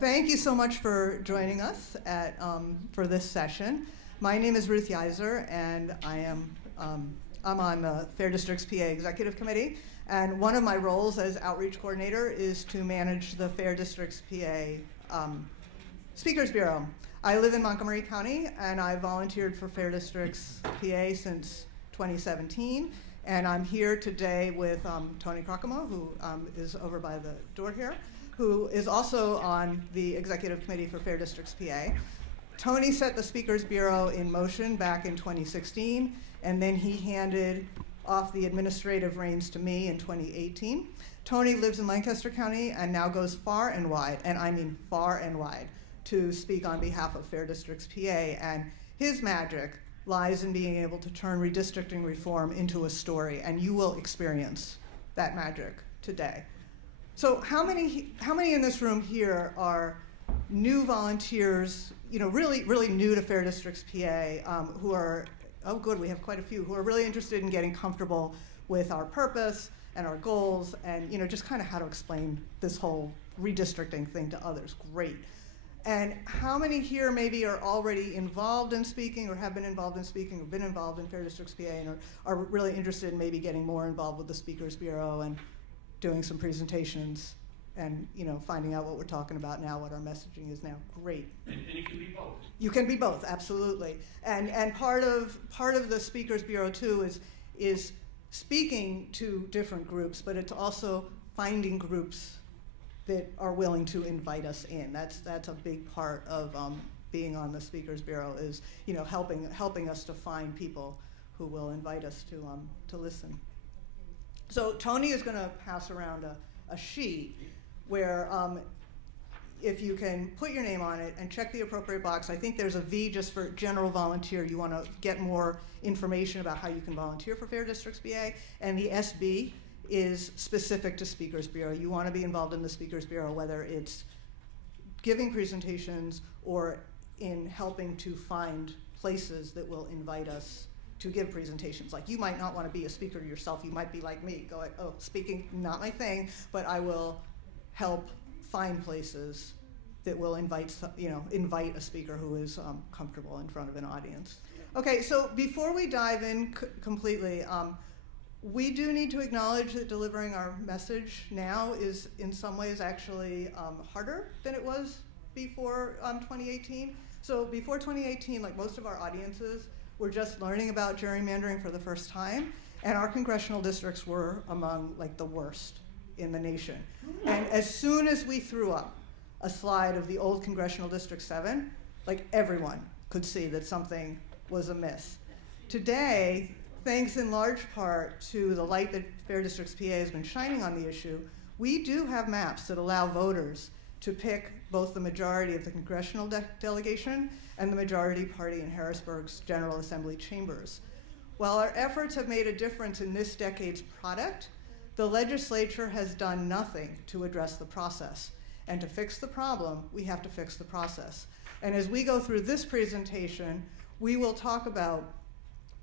Thank you so much for joining us for this session. My name is Ruth Yeiser, and I'm on the Fair Districts PA Executive Committee, and one of my roles as outreach coordinator is to manage the Fair Districts PA Speakers Bureau. I live in Montgomery County, and I volunteered for Fair Districts PA since 2017, and I'm here today with Tony Crocamo, who is over by the door here, who is also on the Executive Committee for Fair Districts PA. Tony set the Speakers Bureau in motion back in 2016, and then he handed off the administrative reins to me in 2018. Tony lives in Lancaster County and now goes far and wide, and I mean far and wide, to speak on behalf of Fair Districts PA, and his magic lies in being able to turn redistricting reform into a story, and you will experience that magic today. So how many in this room here are new volunteers, really new to Fair Districts PA, who are, oh good, we have quite a few, who are really interested in getting comfortable with our purpose and our goals and just kind of how to explain this whole redistricting thing to others? Great. And how many here maybe are already involved in speaking or have been involved in speaking or been involved in Fair Districts PA and are really interested in maybe getting more involved with the Speakers Bureau and doing some presentations and finding out what we're talking about now, what our messaging is now? Great. And you can be both. You can be both, absolutely. And part of the Speakers Bureau too is speaking to different groups, but it's also finding groups that are willing to invite us in. That's a big part of being on the Speakers Bureau, is helping us to find people who will invite us to listen. So Tony is going to pass around a sheet where if you can put your name on it and check the appropriate box. I think there's a V just for general volunteer. You want to get more information about how you can volunteer for Fair Districts PA, and the SB is specific to Speakers Bureau. You want to be involved in the Speakers Bureau, whether it's giving presentations or in helping to find places that will invite us to give presentations. Like, you might not want to be a speaker yourself. You might be like me, going, oh, speaking, not my thing, but I will help find places that will invite a speaker who is comfortable in front of an audience. Okay, so before we dive in completely, we do need to acknowledge that delivering our message now is in some ways actually harder than it was before 2018. So before 2018, like most of our audiences, we're just learning about gerrymandering for the first time, and our congressional districts were among the worst in the nation. And as soon as we threw up a slide of the old Congressional District 7, everyone could see that something was amiss. Today, thanks in large part to the light that Fair Districts PA has been shining on the issue, we do have maps that allow voters to pick both the majority of the congressional delegation and the majority party in Harrisburg's General Assembly chambers. While our efforts have made a difference in this decade's product, the legislature has done nothing to address the process. And to fix the problem, we have to fix the process. And as we go through this presentation, we will talk about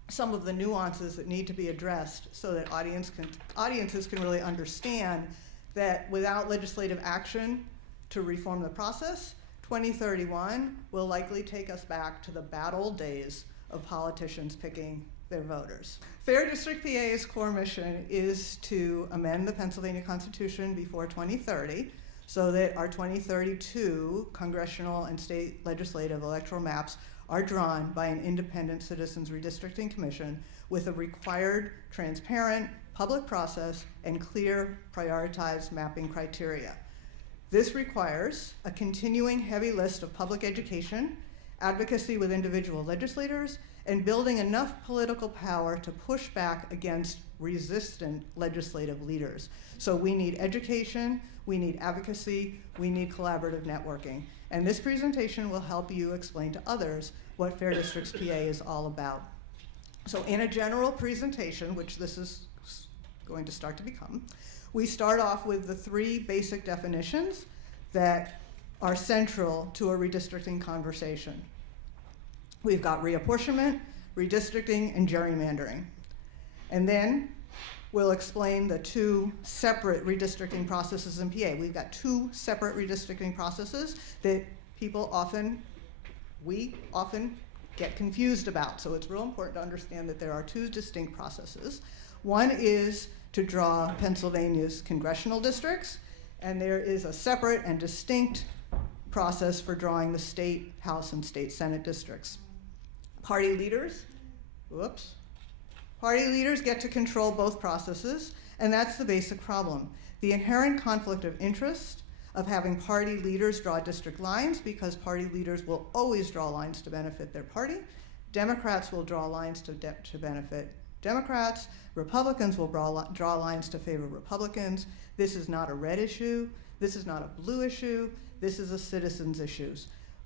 some of the nuances that need to be addressed so that audiences can really understand that without legislative action to reform the process, 2031 will likely take us back to the bad old days of politicians picking their voters. Fair District PA's core mission is to amend the Pennsylvania Constitution before 2030 so that our 2032 congressional and state legislative electoral maps are drawn by an independent Citizens Redistricting Commission with a required, transparent, public process and clear, prioritized mapping criteria. This requires a continuing heavy list of public education, advocacy with individual legislators, and building enough political power to push back against resistant legislative leaders. So we need education, we need advocacy, we need collaborative networking. And this presentation will help you explain to others what Fair Districts PA is all about. So in a general presentation, which this is going to start to become, we start off with the three basic definitions that are central to a redistricting conversation. We've got reapportionment, redistricting, and gerrymandering. And then will explain the two separate redistricting processes in PA. We've got two separate redistricting processes that we often get confused about. So it's real important to understand that there are two distinct processes. One is to draw Pennsylvania's congressional districts, and there is a separate and distinct process for drawing the state House and state Senate districts. Party leaders get to control both processes, and that's the basic problem. The inherent conflict of interest of having party leaders draw district lines, because party leaders will always draw lines to benefit their party. Democrats will draw lines to benefit Democrats. Republicans will draw lines to favor Republicans. This is not a red issue. This is not a blue issue. This is a citizens' issue.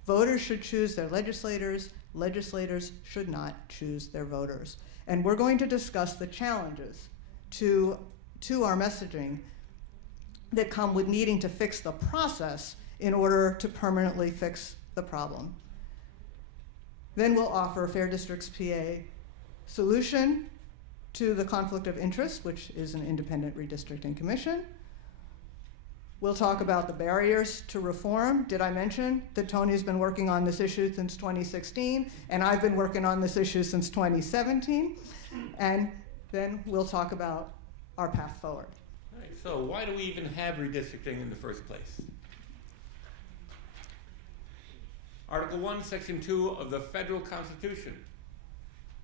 Voters should choose their legislators. Legislators should not choose their voters. And we're going to discuss the challenges to our messaging that come with needing to fix the process in order to permanently fix the problem. Then we'll offer Fair Districts PA solution to the conflict of interest, which is an independent redistricting commission. We'll talk about the barriers to reform. Did I mention that Tony's been working on this issue since 2016, and I've been working on this issue since 2017? And then we'll talk about our path forward. All right, so why do we even have redistricting in the first place? Article 1, Section 2 of the Federal Constitution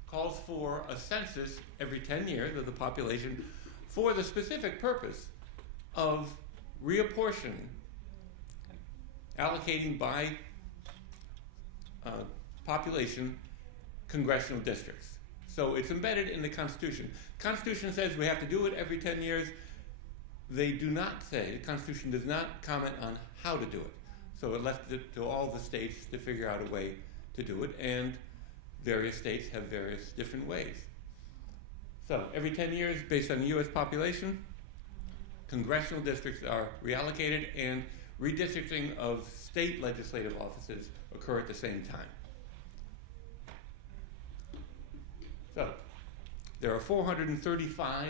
calls for a census every 10 years of the population for the specific purpose of reapportioning, allocating by population congressional districts. So it's embedded in the Constitution. The Constitution says we have to do it every 10 years. They do not say, the Constitution does not comment on how to do it. So it left it to all the states to figure out a way to do it, and various states have various different ways. So every 10 years, based on the US population, congressional districts are reallocated, and redistricting of state legislative offices occur at the same time. So there are 435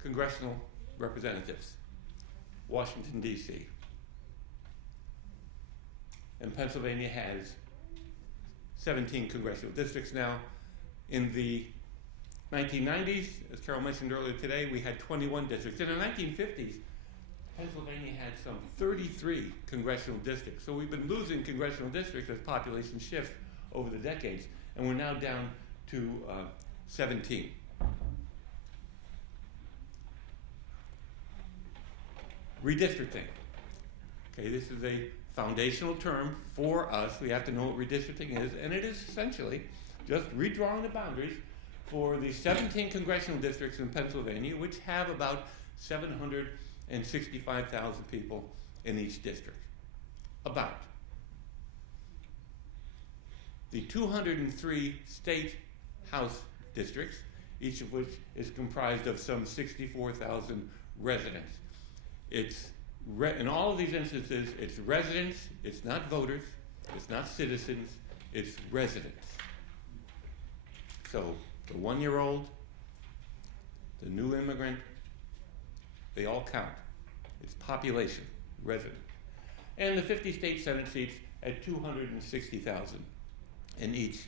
congressional representatives, Washington, D.C. And Pennsylvania has 17 congressional districts now. In the 1990s, as Carol mentioned earlier today, we had 21 districts. In the 1950s, Pennsylvania had some 33 congressional districts. So we've been losing congressional districts as population shifts over the decades, and we're now down to 17. Redistricting. Okay, this is a foundational term for us. We have to know what redistricting is, and it is essentially just redrawing the boundaries for the 17 congressional districts in Pennsylvania, which have about 765,000 people in each district. About. The 203 state House districts, each of which is comprised of some 64,000 residents. In all of these instances, it's residents, it's not voters, it's not citizens, it's residents. So the 1-year-old, the new immigrant, they all count. It's population, resident. And the 50 state Senate seats at 260,000 in each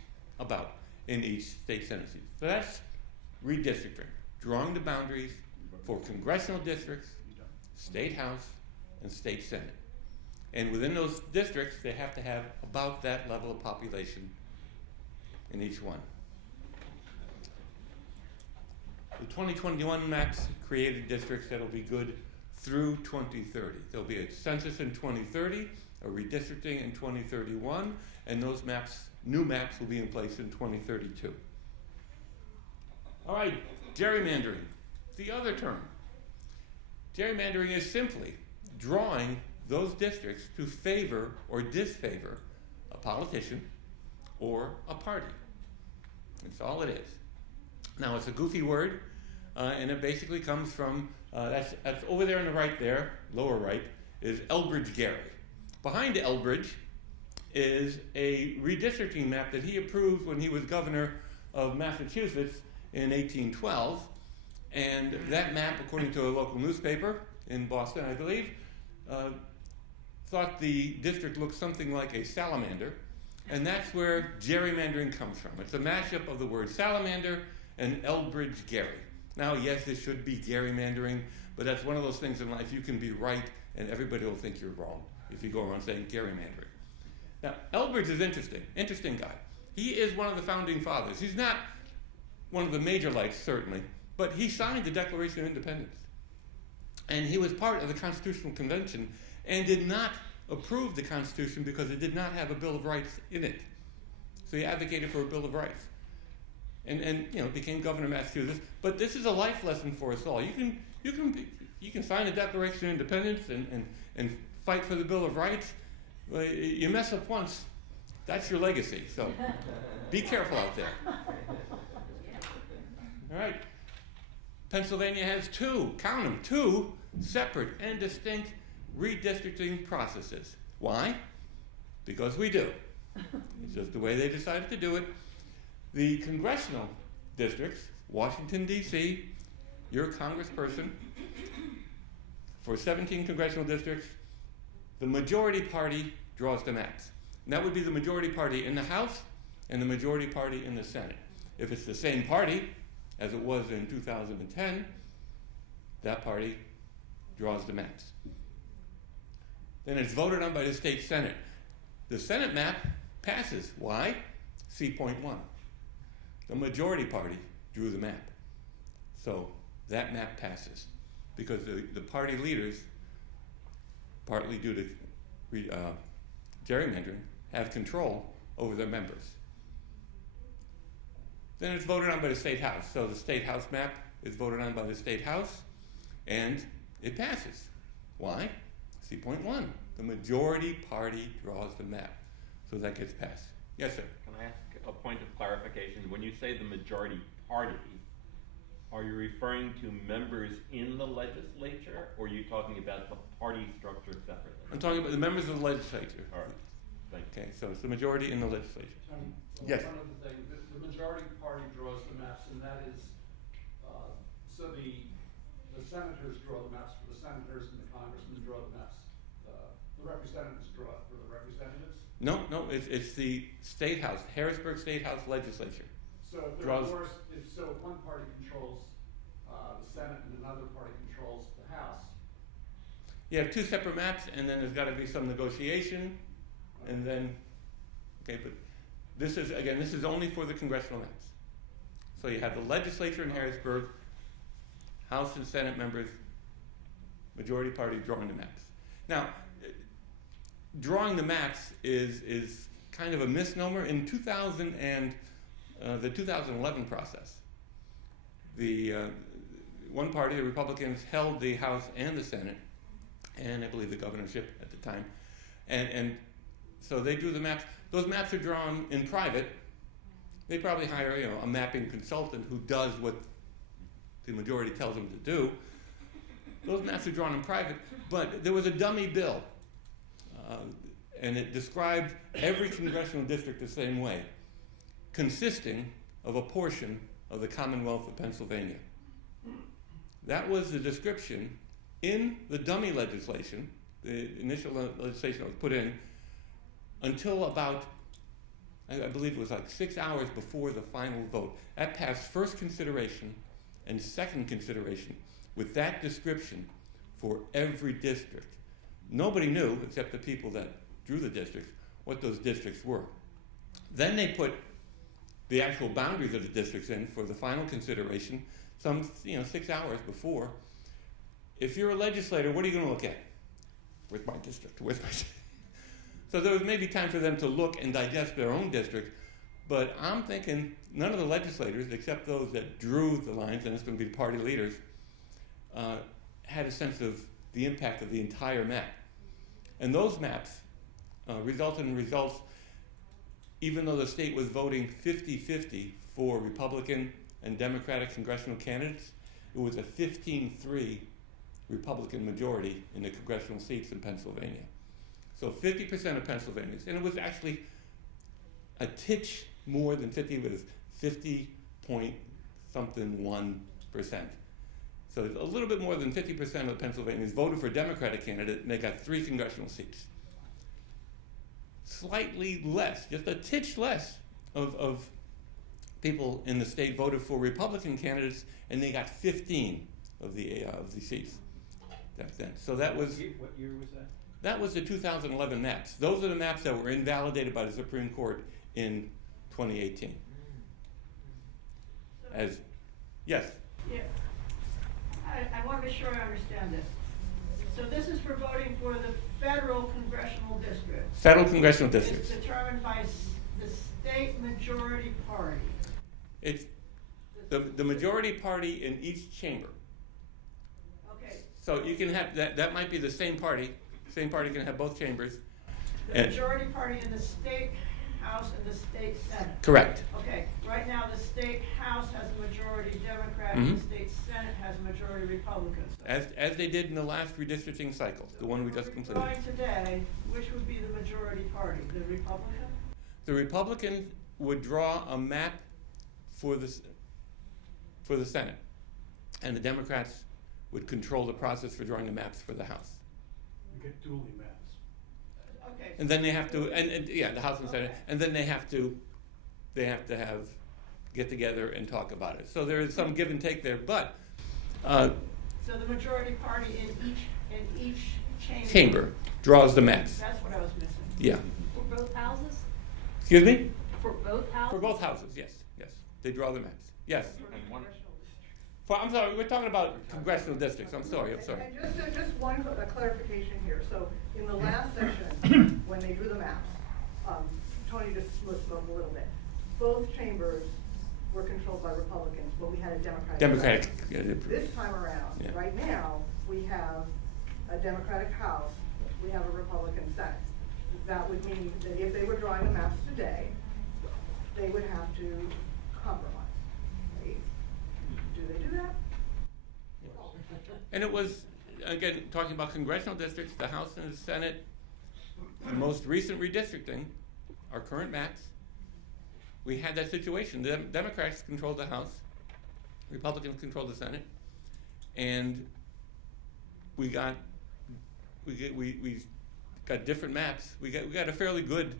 state Senate seat. So that's redistricting, drawing the boundaries for congressional districts, state House, and state Senate. And within those districts, they have to have about that level of population in each one. The 2021 maps created districts that will be good through 2030. There'll be a census in 2030, a redistricting in 2031, and those new maps will be in place in 2032. All right, gerrymandering, the other term. Gerrymandering is simply drawing those districts to favor or disfavor a politician or a party. That's all it is. Now, it's a goofy word, and it basically comes from, that's over there on the right there, lower right, is Elbridge Gerry. Behind Elbridge is a redistricting map that he approved when he was governor of Massachusetts in 1812, And that map, according to a local newspaper in Boston, I believe, thought the district looked something like a salamander, and that's where gerrymandering comes from. It's a mashup of the word salamander and Elbridge Gerry. Now, yes, it should be gerrymandering, but that's one of those things in life you can be right and everybody will think you're wrong if you go around saying gerrymandering. Now, Elbridge is interesting guy. He is one of the founding fathers. He's not one of the major lights, certainly, but he signed the Declaration of Independence. And he was part of the Constitutional Convention and did not approve the Constitution because it did not have a Bill of Rights in it. So he advocated for a Bill of Rights. And became governor of Massachusetts. But this is a life lesson for us all. You can sign the Declaration of Independence and fight for the Bill of Rights. Well, you mess up once, that's your legacy. So be careful out there. All right. Pennsylvania has two separate and distinct redistricting processes. Why? Because we do. It's just the way they decided to do it. The congressional districts, Washington, D.C., you're a congressperson. For 17 congressional districts, the majority party draws the maps. And that would be the majority party in the House and the majority party in the Senate. If it's the same party, as it was in 2010, that party draws the maps. Then it's voted on by the state Senate. The Senate map passes. Why? See point 1. The majority party drew the map. So that map passes because the party leaders, partly due to gerrymandering, have control over their members. Then it's voted on by the State House. So the State House map is voted on by the State House, and it passes. Why? See point 1. The majority party draws the map. So that gets passed. Yes, sir? Can I ask a point of clarification? When you say the majority party, are you referring to members in the legislature, or are you talking about the party structure separately? I'm talking about the members of the legislature. All right. Thank you. Okay, so it's the majority in the legislature. Yes. One other thing, the majority party draws the maps, and that is, so the senators draw the maps for the senators and the congressmen draw the maps. The representatives draw it for the representatives. No, it's the State House, Harrisburg State House legislature. So if Draws. if one party controls the Senate and another party controls the House. You have 2 separate maps, and then there's got to be some negotiation, and then, okay, but this is only for the congressional maps. So you have the legislature in Harrisburg, House and Senate members, majority party drawing the maps. Now, drawing the maps is kind of a misnomer. In the 2011 process, the one party, the Republicans, held the House and the Senate, and I believe the governorship at the time, and so they drew the maps. Those maps are drawn in private. They probably hire a mapping consultant who does what the majority tells them to do. Those maps are drawn in private, but there was a dummy bill, and it described every congressional district the same way, consisting of a portion of the Commonwealth of Pennsylvania. That was the description in the dummy legislation, the initial legislation that was put in, until about, I believe it was like 6 hours before the final vote. That passed first consideration and second consideration with that description for every district. Nobody knew, except the people that drew the districts, what those districts were. Then they put the actual boundaries of the districts in for the final consideration, some 6 hours before. If you're a legislator, what are you going to look at? Where's my district? Where's my So there was maybe time for them to look and digest their own district, but I'm thinking none of the legislators, except those that drew the lines, and it's going to be the party leaders, had a sense of the impact of the entire map. And those maps resulted in results, even though the state was voting 50-50 for Republican and Democratic congressional candidates, it was a 15-3 Republican majority in the congressional seats in Pennsylvania. So 50% of Pennsylvanians, and it was actually a titch more than 50, it was 50 point something 1%. So a little bit more than 50% of the Pennsylvanians voted for a Democratic candidate, and they got 3 congressional seats. Slightly less, just a titch less of people in the state voted for Republican candidates, and they got 15 of the seats back then. So that was... What year was that? That was the 2011 maps. Those are the maps that were invalidated by the Supreme Court in 2018. As, yes? Yeah. I want to be sure I understand this. So this is for voting for the federal congressional district. Federal congressional districts. It's determined by the state majority party. It's the majority party in each chamber. Okay. So you can have, that might be the same party. Same party can have both chambers. The majority party in the state House and the state Senate. Correct. Okay, right now the state House has a majority Democrat and the state Senate has a majority Republican. As they did in the last redistricting cycle, the one we just completed. Going today, which would be the majority party? The Republican? The Republican would draw a map for the Senate, and the Democrats would control the process for drawing the maps for the House. You get dueling maps. Okay. And then they have to, and yeah, the House and Senate, and then they have to get together and talk about it. So there is some give and take there, but So the majority party in each chamber draws the maps. That's what I was missing. Yeah. For both houses? Excuse me? For both houses? For both houses, yes, yes. They draw the maps. Yes. And one, I'm sorry, we're talking about congressional districts. I'm sorry. And just one clarification here. So in the last session, when they drew the maps, Tony just spoke a little bit. Both chambers were controlled by Republicans, but we had a Democratic. Democratic. This time around, Yeah. right now, we have a Democratic House, we have a Republican Senate. That would mean that if they were drawing the maps today, they would have to compromise, right? Do they do that? And it was, again, talking about congressional districts, the House and the Senate, the most recent redistricting, our current maps, we had that situation. The Democrats controlled the House, Republicans controlled the Senate, and we got different maps. We got a fairly good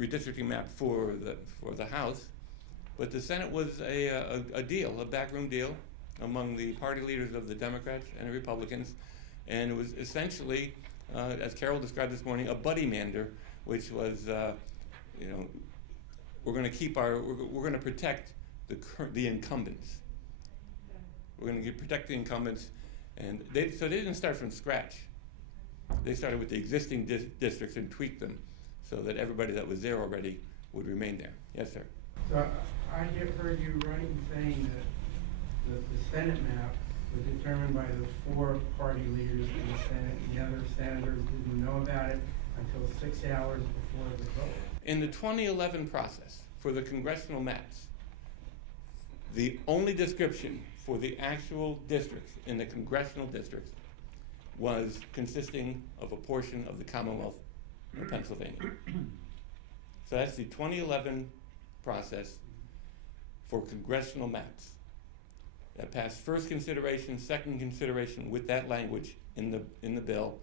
redistricting map for the House, but the Senate was a deal, a backroom deal among the party leaders of the Democrats and the Republicans, and it was essentially, as Carol described this morning, a buddy-mander, which was, we're going to protect the incumbents. We're going to protect the incumbents, and so they didn't start from scratch. They started with the existing districts and tweaked them so that everybody that was there already would remain there. Yes, sir. So I just heard you right in saying that the Senate map was determined by the 4 party leaders in the Senate, and the other senators didn't know about it until 6 hours before the vote. In the 2011 process for the congressional maps, the only description for the actual districts in the congressional districts was consisting of a portion of the Commonwealth of Pennsylvania. So that's the 2011 process for congressional maps. That passed first consideration, second consideration with that language in the bill.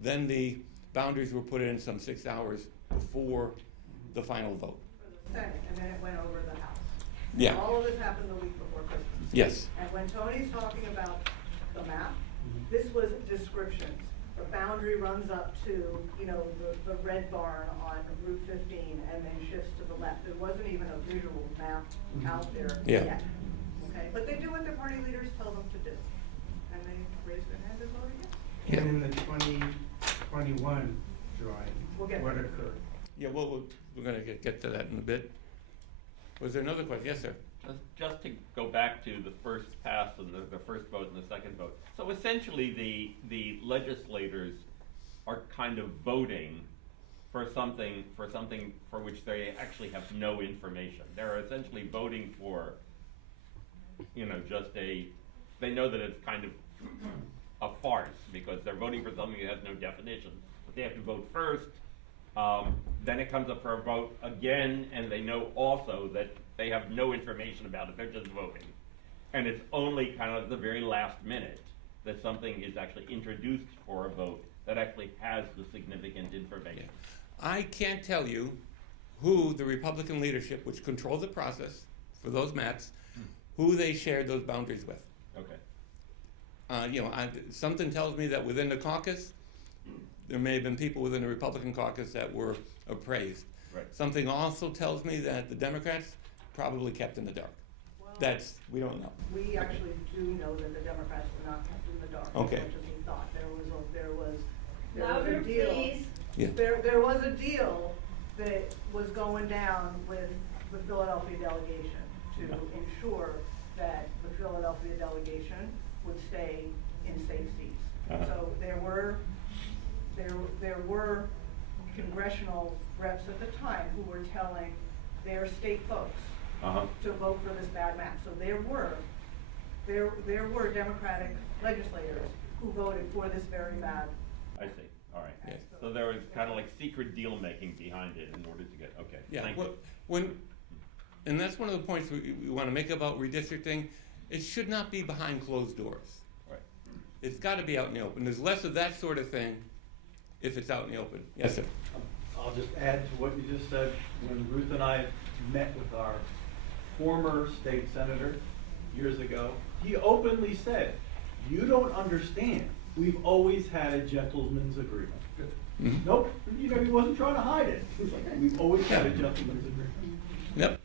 Then the boundaries were put in some 6 hours before the final vote. For the Senate, and then it went over the House. Yeah. All of this happened the week before Christmas. Yes. And when Tony's talking about the map, this was descriptions. The boundary runs up to, the red barn on Route 15 and then shifts to the left. There wasn't even a visual map out there yet. Okay, but they do what their party leaders tell them to do. And they raise their hand and vote again. Yeah. And in the 2021 drawing, We'll get what there. occurred? Yeah, we're going to get to that in a bit. Was there another question? Yes, sir. just to go back to the first pass and the first vote and the second vote. So essentially the legislators are kind of voting for something for which they actually have no information. They're essentially voting for, they know that it's kind of a farce because they're voting for something that has no definition. But they have to vote first, then it comes up for a vote again, and they know also that they have no information about it, they're just voting. And it's only kind of at the very last minute that something is actually introduced for a vote that actually has the significant information. I can't tell you who the Republican leadership, which controls the process for those maps, who they shared those boundaries with. Okay. Something tells me that within the caucus, there may have been people within the Republican caucus that were appraised. Right. Something also tells me that the Democrats probably kept in the dark. We don't know. We actually do know that the Democrats were not kept in the dark Okay. as much as we thought. There was Louder, a deal. please. Yeah. There was a deal that was going down with the Philadelphia delegation to ensure that the Philadelphia delegation would stay in safe seats. Uh-huh. So there were congressional reps at the time who were telling their state folks Uh-huh. to vote for this bad map. So there were Democratic legislators who voted for this very bad. I see. All right. Yes. So there was kind of like secret deal making behind it in order to get, okay. Yeah, Thank well, you. and that's one of the points we want to make about redistricting. It should not be behind closed doors. Right. It's got to be out in the open. There's less of that sort of thing if it's out in the open. Yes, sir. I'll just add to what you just said. When Ruth and I met with our former state senator years ago, he openly said, "You don't understand. We've always had a gentleman's agreement." Mhm. Nope, he wasn't trying to hide it. He was like, "We've always had a gentleman's agreement." Yep.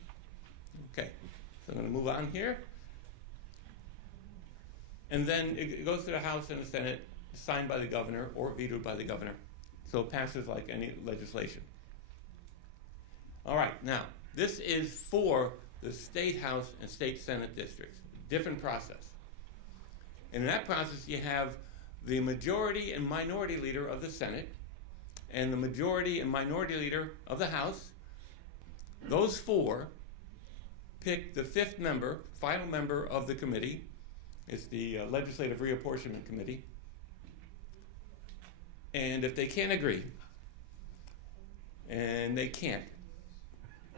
Okay, so I'm going to move on here. And then it goes to the House and the Senate, signed by the governor or vetoed by the governor. So it passes like any legislation. All right, now, this is for the state House and state Senate districts. Different process. And in that process, you have the majority and minority leader of the Senate and the majority and minority leader of the House. Those four pick the fifth member, final member of the committee. It's the Legislative Reapportionment Committee. And if they can't agree, and they can't,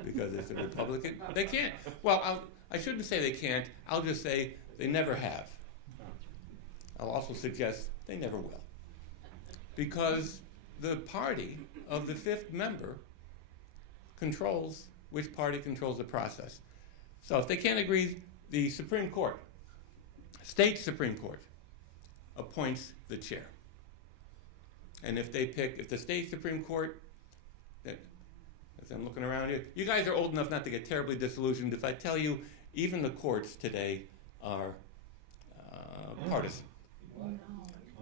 because it's a Republican, they can't. Well, I shouldn't say they can't. I'll just say they never have. I'll also suggest they never will. Because the party of the fifth member controls which party controls the process. So if they can't agree, the Supreme Court, state Supreme Court, appoints the chair. And if the state Supreme Court, as I'm looking around here, you guys are old enough not to get terribly disillusioned if I tell you even the courts today are partisan.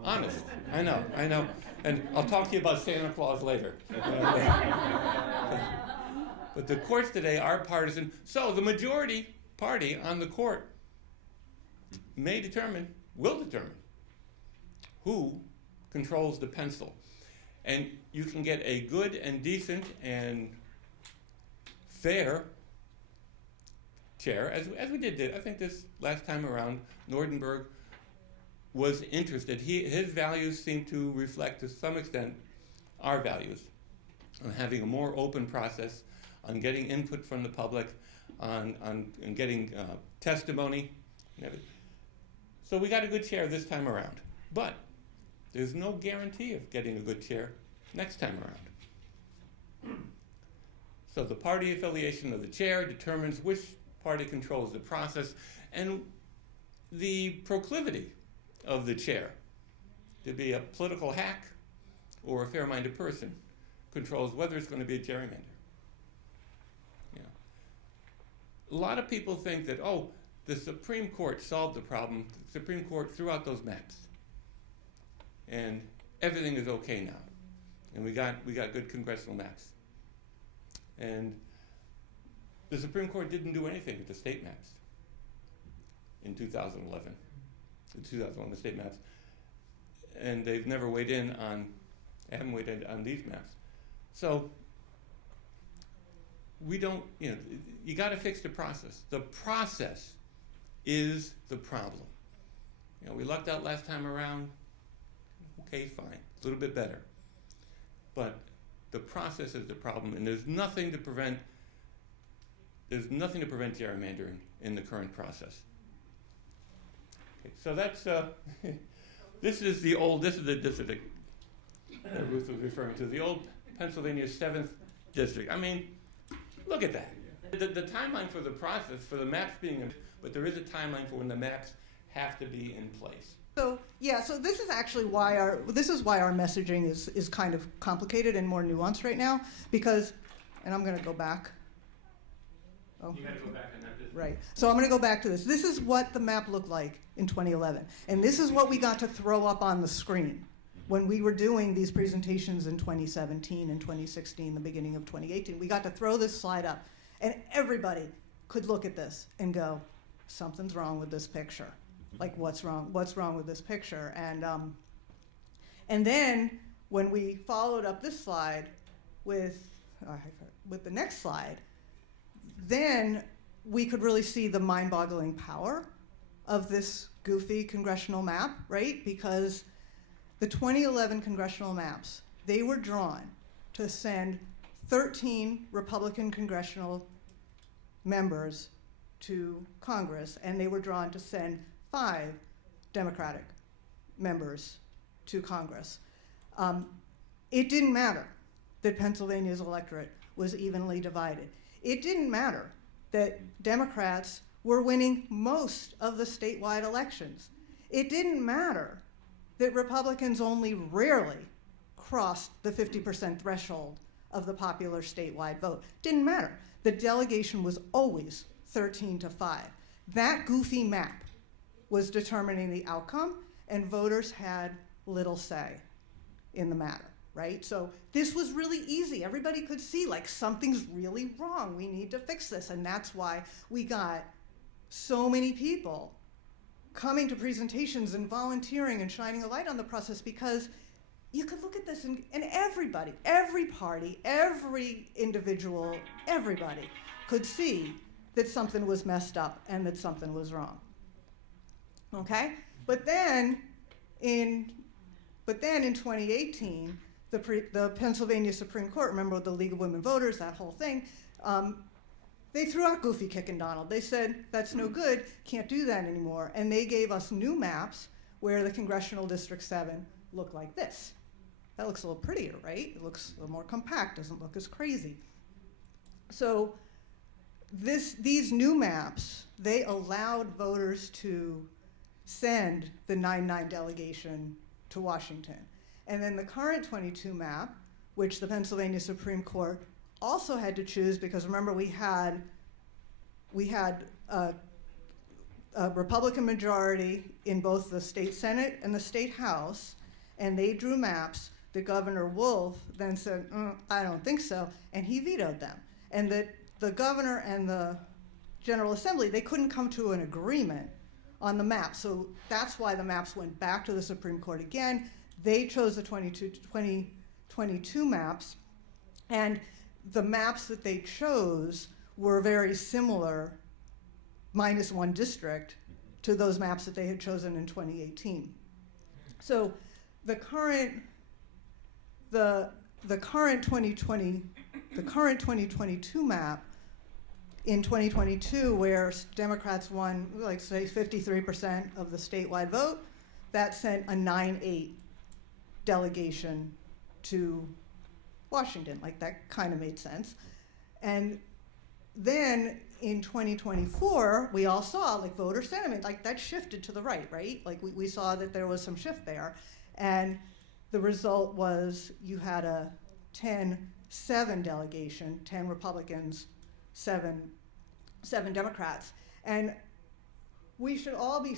Honest, I know. And I'll talk to you about Santa Claus later. But the courts today are partisan, so the majority party on the court will determine who controls the pencil. And you can get a good and decent and fair chair, as we did, I think this last time around. Nordenberg was interested. His values seem to reflect to some extent our values on having a more open process, on getting input from the public, on getting testimony and everything. So we got a good chair this time around. But there's no guarantee of getting a good chair next time around. So the party affiliation of the chair determines which party controls the process, and the proclivity of the chair to be a political hack or a fair-minded person controls whether it's going to be a gerrymander. A lot of people think that, the Supreme Court solved the problem. The Supreme Court threw out those maps, and everything is okay now, and we got good congressional maps. And the Supreme Court didn't do anything with the state maps in 2011. The 2011 state maps, and they've never haven't weighed in on these maps. So we don't, you got to fix the process. The process is the problem. We lucked out last time around. Okay, fine, a little bit better. But the process is the problem, and there's nothing to prevent gerrymandering in the current process. Okay, so that's, this is the district that Ruth was referring to, the old Pennsylvania 7th district. I mean, look at that. The timeline for the process, for the maps being in, but there is a timeline for when the maps have to be in place. So yeah, so this is actually why our messaging is kind of complicated and more nuanced right now, because, and I'm going to go back. Oh. You got to go back on that district. Right. So I'm going to go back to this. This is what the map looked like in 2011, and this is what we got to throw up on the screen when we were doing these presentations in 2017 and 2016, the beginning of 2018. We got to throw this slide up, and everybody could look at this and go, something's wrong with this picture. Like, what's wrong? What's wrong with this picture? And then when we followed up this slide with the next slide, then we could really see the mind-boggling power of this goofy congressional map, right? Because the 2011 congressional maps, they were drawn to send 13 Republican congressional members to Congress, and they were drawn to send 5 Democratic members to Congress. It didn't matter that Pennsylvania's electorate was evenly divided. It didn't matter that Democrats were winning most of the statewide elections. It didn't matter that Republicans only rarely crossed the 50% threshold of the popular statewide vote. Didn't matter. The delegation was always 13-5. That goofy map was determining the outcome, and voters had little say in the matter, right? So this was really easy. Everybody could see, like, something's really wrong. We need to fix this, and that's why we got so many people coming to presentations and volunteering and shining a light on the process, because you could look at this and everybody, every party, every individual, everybody could see that something was messed up and that something was wrong. Okay? But then in 2018, the Pennsylvania Supreme Court, remember the League of Women Voters, that whole thing, they threw out Goofy Kickin' Donald. They said, that's no good, can't do that anymore. And they gave us new maps where the Congressional District 7 looked like this. That looks a little prettier, right? It looks a little more compact, doesn't look as crazy. So these new maps, they allowed voters to send the 9-9 delegation to Washington. And then the current 22 map, which the Pennsylvania Supreme Court also had to choose, because remember we had a Republican majority in both the state Senate and the state House, and they drew maps that Governor Wolf then said, I don't think so, and he vetoed them. And that the governor and the General Assembly, they couldn't come to an agreement on the map. So that's why the maps went back to the Supreme Court again. They chose the 2022 maps, and the maps that they chose were very similar, minus one district, to those maps that they had chosen in 2018. So the current 2022 map in 2022, where Democrats won, like, say, 53% of the statewide vote, that sent a 9-8 delegation to Washington. Like, that kind of made sense. And then in 2024, we all saw, like, voter sentiment, like, that shifted to the right? Like, we saw that there was some shift there. And the result was you had a 10-7 delegation, 10 Republicans, 7 Democrats. And we should all be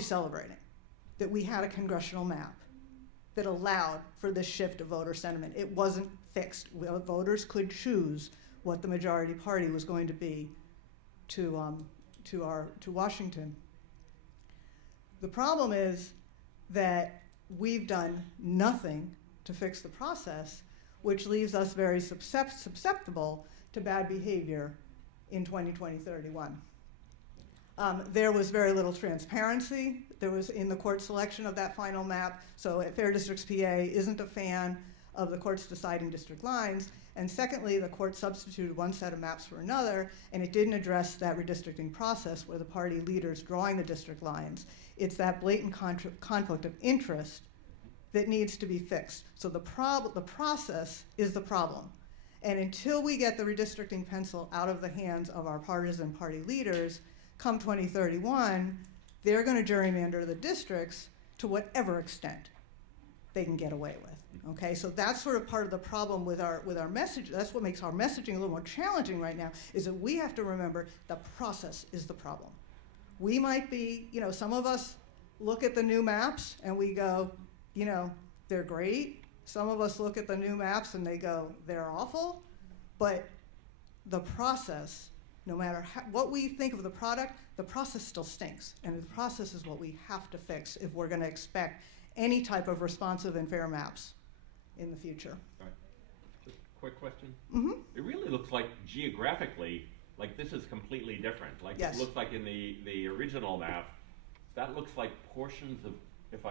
celebrating that we had a congressional map that allowed for this shift of voter sentiment. It wasn't fixed. Voters could choose what the majority party was going to be to Washington. The problem is that we've done nothing to fix the process, which leaves us very susceptible to bad behavior in 2020-31. There was very little transparency. There was in the court selection of that final map. So Fair Districts PA isn't a fan of the courts deciding district lines. And secondly, the court substituted one set of maps for another, and it didn't address that redistricting process where the party leaders drawing the district lines. It's that blatant conflict of interest that needs to be fixed. So the process is the problem. And until we get the redistricting pencil out of the hands of our partisan party leaders, come 2031, they're going to gerrymander the districts to whatever extent they can get away with. Okay, so that's sort of part of the problem with our message. That's what makes our messaging a little more challenging right now, is that we have to remember the process is the problem. We might be, some of us look at the new maps and we go, they're great. Some of us look at the new maps and they go, they're awful. But the process, no matter what we think of the product, the process still stinks. And the process is what we have to fix if we're going to expect any type of responsive and fair maps in the future. All right. Just a quick question. Mm-hmm. It really looks like geographically, like this is completely different. Like Yes. it looks like in the original map, that looks like portions of, it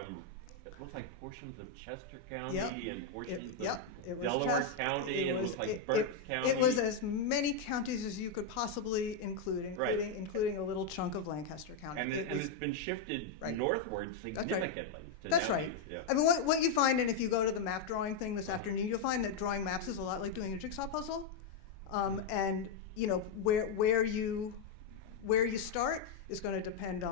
looks like portions of Chester County Yep. and portions It of was Delaware County, and it looks like Berks County. It was as many counties as you could possibly include, Right. including a little chunk of Lancaster County. And It was- it's been shifted Right. northward right. significantly. to That's now right. use- Yeah. I mean, what you find, and if you go to the map drawing thing this afternoon, you'll find that drawing maps is a lot like doing a jigsaw puzzle. And where you start is going to depend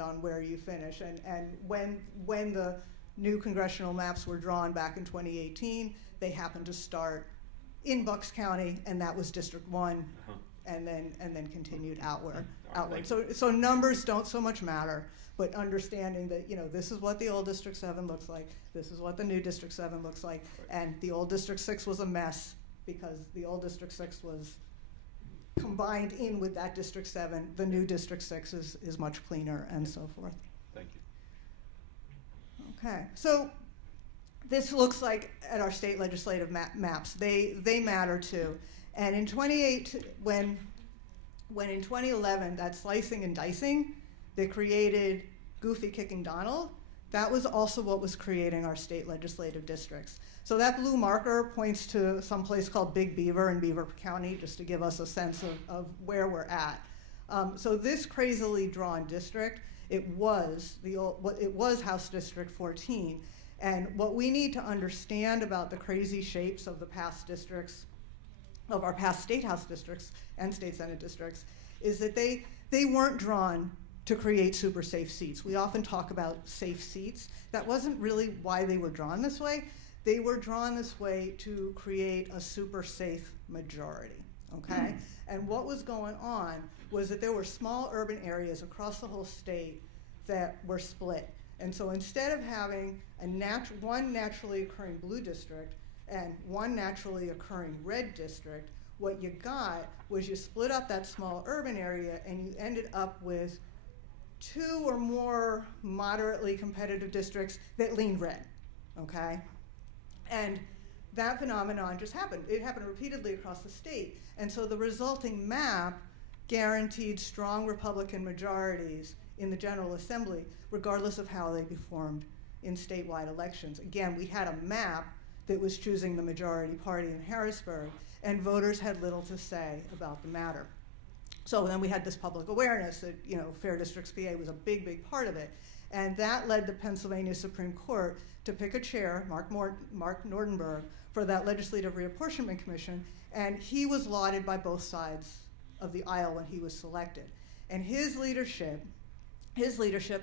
on where you finish. And when the new congressional maps were drawn back in 2018, they happened to start in Bucks County, and that was District 1, Uh-huh. and then continued outward. All right, thank So numbers don't so much matter, but understanding that this is what the old District 7 looks like, this is what the new District 7 looks like, and the old District 6 was a mess because the old District 6 was combined in with that District 7. The new District 6 is much cleaner and so forth. Thank you. Okay, so this looks like at our state legislative maps. They matter too. And in 2008, when in 2011 that slicing and dicing that created Goofy Kicking Donald, that was also what was creating our state legislative districts. So that blue marker points to some place called Big Beaver in Beaver County, just to give us a sense of where we're at. So this crazily drawn district, it was House District 14. And what we need to understand about the crazy shapes of the past districts, of our past state house districts and state senate districts, is that they weren't drawn to create super safe seats. We often talk about safe seats. That wasn't really why they were drawn this way. They were drawn this way to create a super safe majority, okay? And what was going on was that there were small urban areas across the whole state that were split. And so instead of having one naturally occurring blue district and one naturally occurring red district, what you got was you split up that small urban area and you ended up with 2 or more moderately competitive districts that leaned red, okay? And that phenomenon just happened. It happened repeatedly across the state. And so the resulting map guaranteed strong Republican majorities in the General Assembly, regardless of how they performed in statewide elections. Again, we had a map that was choosing the majority party in Harrisburg, and voters had little to say about the matter. So then we had this public awareness that, Fair Districts PA was a big, big part of it. And that led the Pennsylvania Supreme Court to pick a chair, Mark Nordenberg, for that Legislative Reapportionment Commission, and he was lauded by both sides of the aisle when he was selected. And his leadership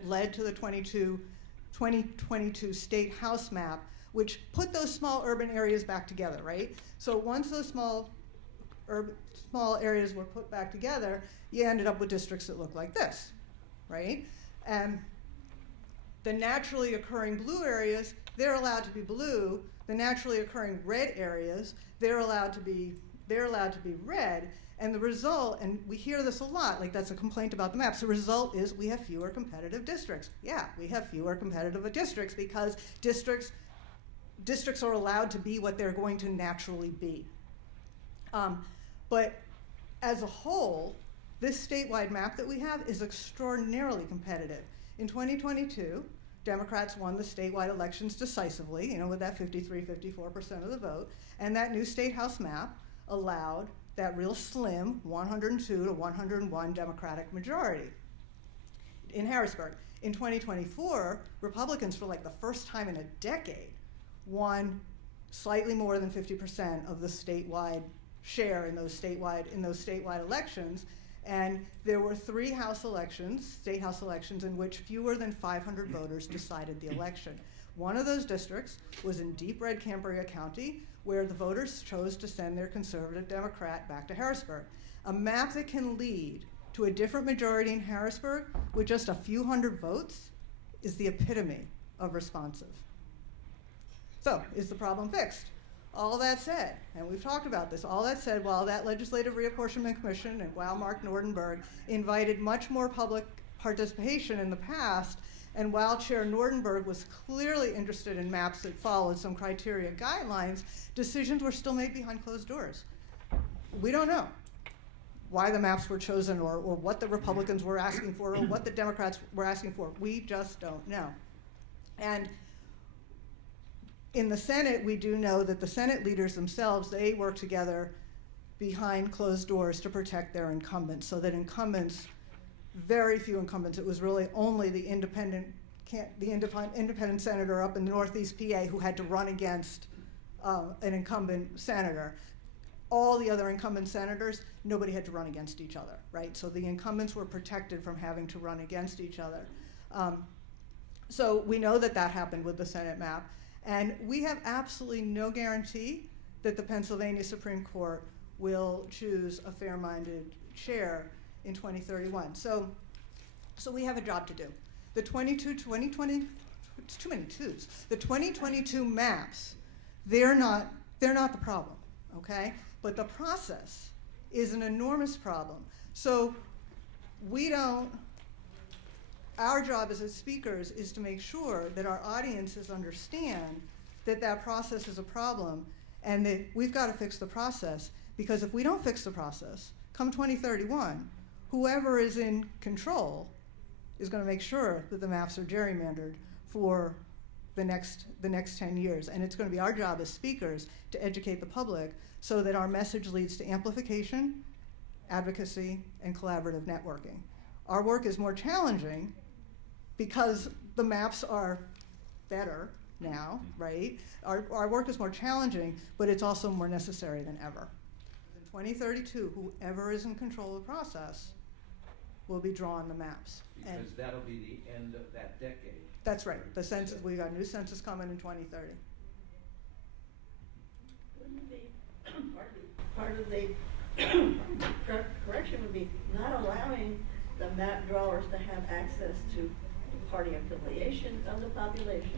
led to the 2022 State House map, which put those small urban areas back together, right? So once those small areas were put back together, you ended up with districts that looked like this, right? And the naturally occurring blue areas, they're allowed to be blue. The naturally occurring red areas, they're allowed to be red. And the result, and we hear this a lot, like that's a complaint about the maps, the result is we have fewer competitive districts. Yeah, we have fewer competitive districts because districts are allowed to be what they're going to naturally be. But as a whole, this statewide map that we have is extraordinarily competitive. In 2022, Democrats won the statewide elections decisively, with that 53-54% of the vote, and that new state house map allowed that real slim 102 to 101 Democratic majority in Harrisburg. In 2024, Republicans, for like the first time in a decade, won slightly more than 50% of the statewide share in those statewide elections. And there were 3 state house elections, in which fewer than 500 voters decided the election. One of those districts was in deep red Cambria County, where the voters chose to send their conservative Democrat back to Harrisburg. A map that can lead to a different majority in Harrisburg with just a few hundred votes is the epitome of responsive. So, is the problem fixed? All that said, and we've talked about this, all that said, while that Legislative Reapportionment Commission and while Mark Nordenberg invited much more public participation in the past, and while Chair Nordenberg was clearly interested in maps that followed some criteria guidelines, decisions were still made behind closed doors. We don't know why the maps were chosen or what the Republicans were asking for or what the Democrats were asking for. We just don't know. And in the Senate, we do know that the Senate leaders themselves, they work together behind closed doors to protect their incumbents, so that incumbents, very few incumbents, it was really only the independent senator up in Northeast PA who had to run against an incumbent senator. All the other incumbent senators, nobody had to run against each other, right? So the incumbents were protected from having to run against each other. So we know that happened with the Senate map. And we have absolutely no guarantee that the Pennsylvania Supreme Court will choose a fair-minded chair in 2031. So we have a job to do. The 2022 maps, they're not the problem, okay? But the process is an enormous problem. So our job as speakers is to make sure that our audiences understand that process is a problem and that we've got to fix the process, because if we don't fix the process, come 2031, whoever is in control is going to make sure that the maps are gerrymandered for the next 10 years. And it's going to be our job as speakers to educate the public so that our message leads to amplification, advocacy, and collaborative networking. Our work is more challenging because the maps are better now, right? Our work is more challenging, but it's also more necessary than ever. In 2032, whoever is in control of the process will be drawing the maps. Because that'll be the end of that decade. That's right. The census, we got a new census coming in 2030. Wouldn't it be part of the correction would be not allowing the map drawers to have access to party affiliations of the population?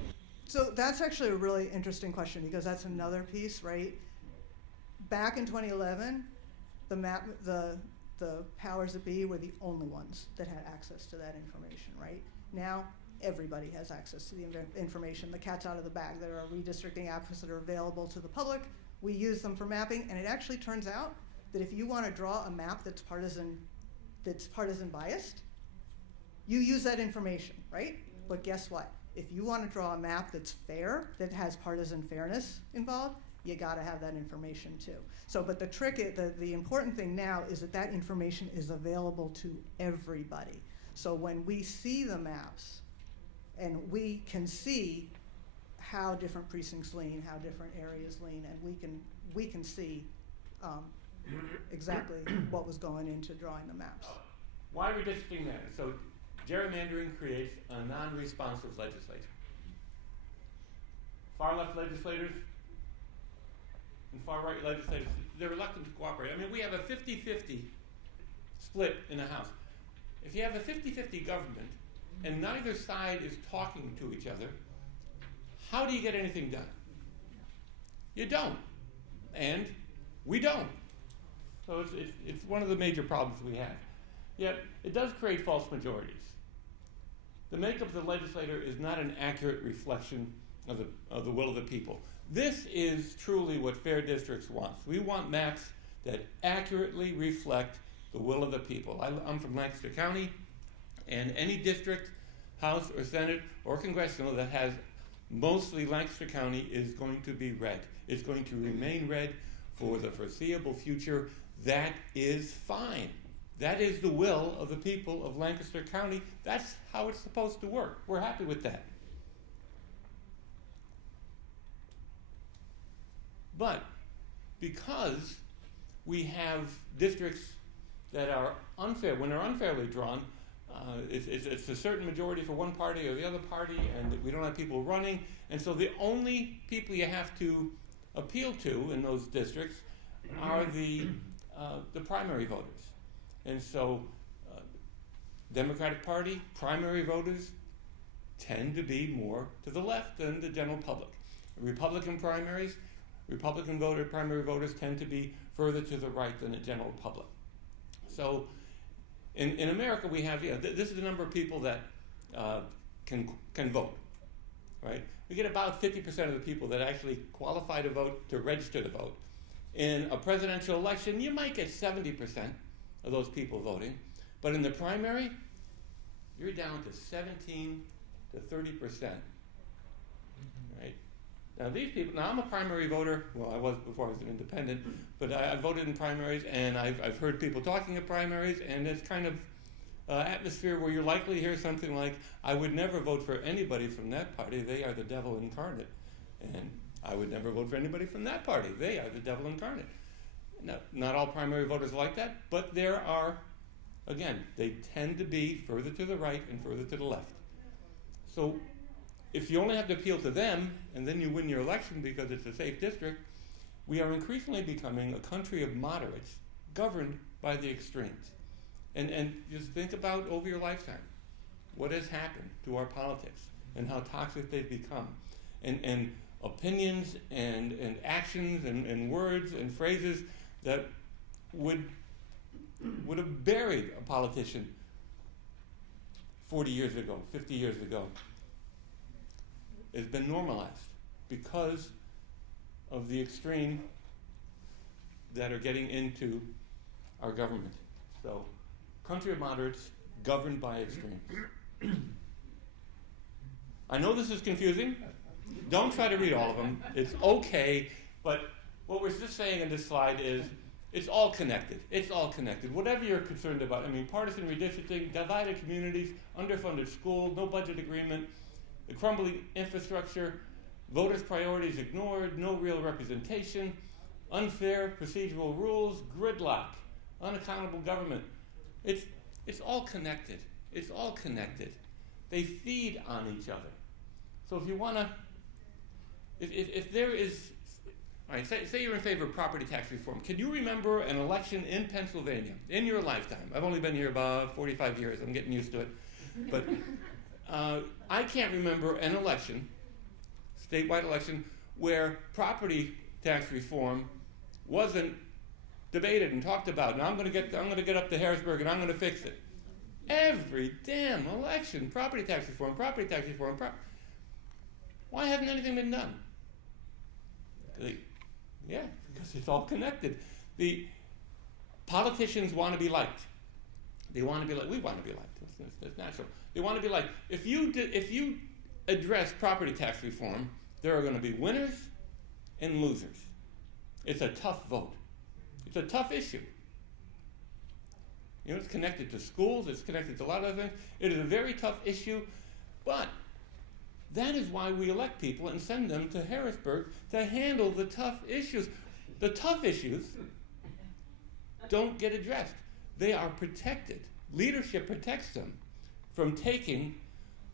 So that's actually a really interesting question, because that's another piece, right? Back in 2011, the powers that be were the only ones that had access to that information, right? Now, everybody has access to the information. The cat's out of the bag. There are redistricting apps that are available to the public. We use them for mapping, and it actually turns out that if you want to draw a map that's partisan biased, you use that information, right? But guess what? If you want to draw a map that's fair, that has partisan fairness involved, you got to have that information too. So, but the important thing now is that information is available to everybody. So when we see the maps, and we can see how different precincts lean, how different areas lean, and we can see exactly what was going into drawing the maps. Why redistricting matters? So gerrymandering creates a non-responsive legislature. Far-left legislators and far-right legislators, they're reluctant to cooperate. I mean, we have a 50-50 split in the House. If you have a 50-50 government and neither side is talking to each other, how do you get anything done? You don't. And we don't. So it's one of the major problems we have. Yet, it does create false majorities. The makeup of the legislature is not an accurate reflection of the will of the people. This is truly what Fair Districts wants. We want maps that accurately reflect the will of the people. I'm from Lancaster County, and any district House or Senate or congressional that has mostly Lancaster County is going to be red. It's going to remain red for the foreseeable future. That is fine. That is the will of the people of Lancaster County. That's how it's supposed to work. We're happy with that. But because we have districts that are unfair, when they're unfairly drawn, it's a certain majority for one party or the other party, and we don't have people running. And so the only people you have to appeal to in those districts are the primary voters. And so Democratic Party primary voters tend to be more to the left than the general public. Republican primaries, Republican primary voters tend to be further to the right than the general public. So in America we have, this is the number of people that can vote, right? We get about 50% of the people that actually qualify to vote, to register to vote. In a presidential election, you might get 70% of those people voting, but in the primary, you're down to 17 to 30%, right? Now these people, I'm a primary voter, well I was before I was an independent, but I voted in primaries, and I've heard people talking at primaries, and it's kind of atmosphere where you're likely to hear something like, I would never vote for anybody from that party, they are the devil incarnate. And I would never vote for anybody from that party, they are the devil incarnate. Now, not all primary voters are like that, but there are, again, they tend to be further to the right and further to the left. So if you only have to appeal to them, and then you win your election because it's a safe district, we are increasingly becoming a country of moderates governed by the extremes. And just think about over your lifetime, what has happened to our politics and how toxic they've become. And opinions and actions and words and phrases that would have buried a politician 40 years ago, 50 years ago, has been normalized because of the extreme that are getting into our government. So, country of moderates governed by extremes. I know this is confusing. Don't try to read all of them. It's okay, but what we're just saying in this slide is it's all connected. It's all connected. Whatever you're concerned about, partisan redistricting, divided communities, underfunded schools, no budget agreement, the crumbling infrastructure, voters' priorities ignored, no real representation, unfair procedural rules, gridlock, unaccountable government. It's all connected. It's all connected. They feed on each other. So if you want to, if there is, all right, say you're in favor of property tax reform. Can you remember an election in Pennsylvania in your lifetime? I've only been here about 45 years. I'm getting used to it. But I can't remember an election, statewide election, where property tax reform wasn't debated and talked about. Now I'm going to get up to Harrisburg and I'm going to fix it. Every damn election, property tax reform. Why hasn't anything been done? Because it's all connected. The politicians want to be liked. They want to be like, we want to be liked. That's natural. They want to be liked. If you address property tax reform, there are going to be winners and losers. It's a tough vote. It's a tough issue. It's connected to schools. It's connected to a lot of other things. It is a very tough issue, but that is why we elect people and send them to Harrisburg to handle the tough issues. The tough issues don't get addressed. They are protected. Leadership protects them from taking